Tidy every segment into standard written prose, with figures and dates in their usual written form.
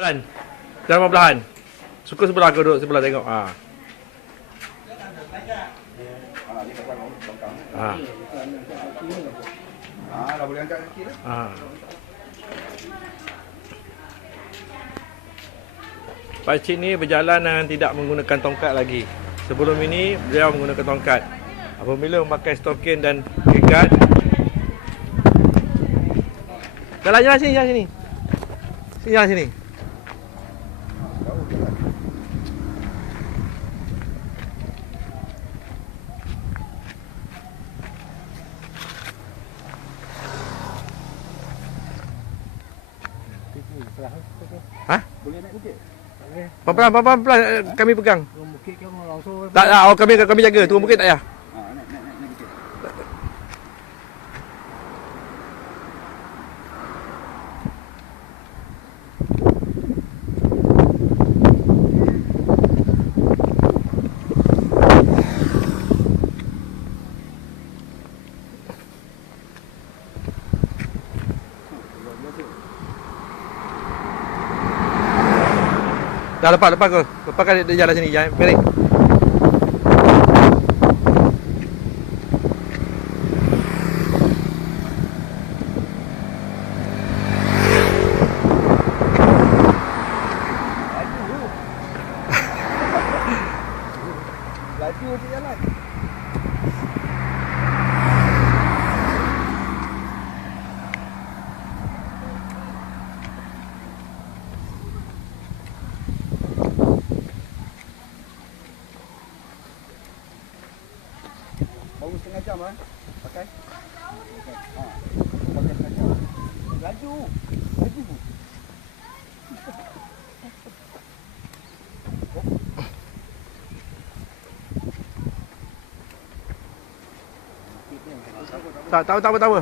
Jalan. Jalan perlahan. Suka sebelah kau duduk sebelah tengok. Ha. Ha. Dah boleh angkat kaki dah. Ha. Pakcik ni berjalan dengan tidak menggunakan tongkat lagi. Sebelum ini beliau menggunakan tongkat. Apabila memakai stokin dan kegat. Jalan sini, jalan sini. Sini, jalan sini. Ha? Boleh naik bukit? Pelan-pelan kami pegang. Turun bukit ke langsung? Tak, kami jaga. Turun bukit tak payah. Naik bukit. Dah lepas kau. Lepaskan dia jalan sini. Jangan miring. Laju je jalan. Baru setengah jam lah. Pakai. Pakai setengah jam. Laju. Tak apa.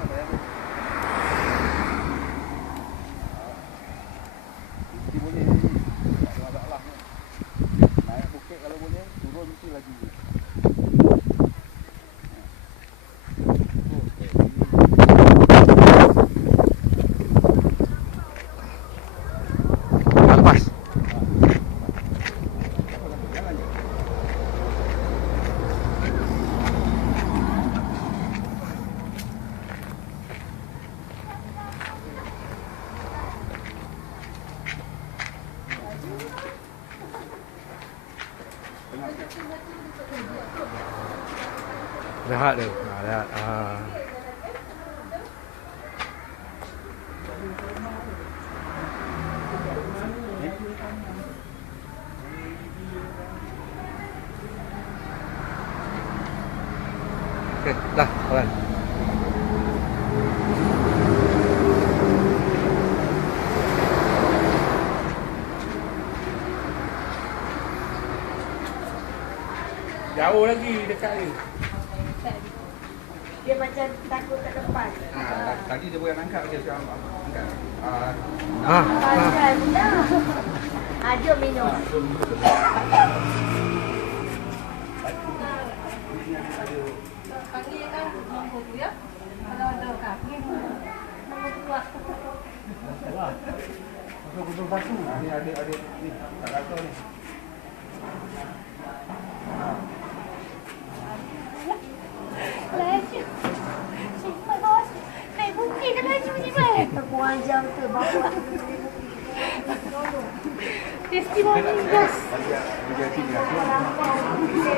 Mesti boleh. Tak ada masalah. Naik bukit kalau boleh, turun mesti laju. Dah lepas. Jalan je. Rehat tu. Rehat. Okey, dah, jalan. Jauh lagi dekat ni. Dia macam takut kat depan. Tadi dia boleh angkat dia sekarang angkat. Pasal dah. Jom minum. Panggil kan nombor tu ya. Kalau ada kaki nombor kuat. Betul batu. Ni ada ni tak rata ni. Laju. Cepat bos. Naik bukit dah laju cepat. Kurang jam tu bawa. Testimoni guys. Dia sini. Lama-lama tak sampai.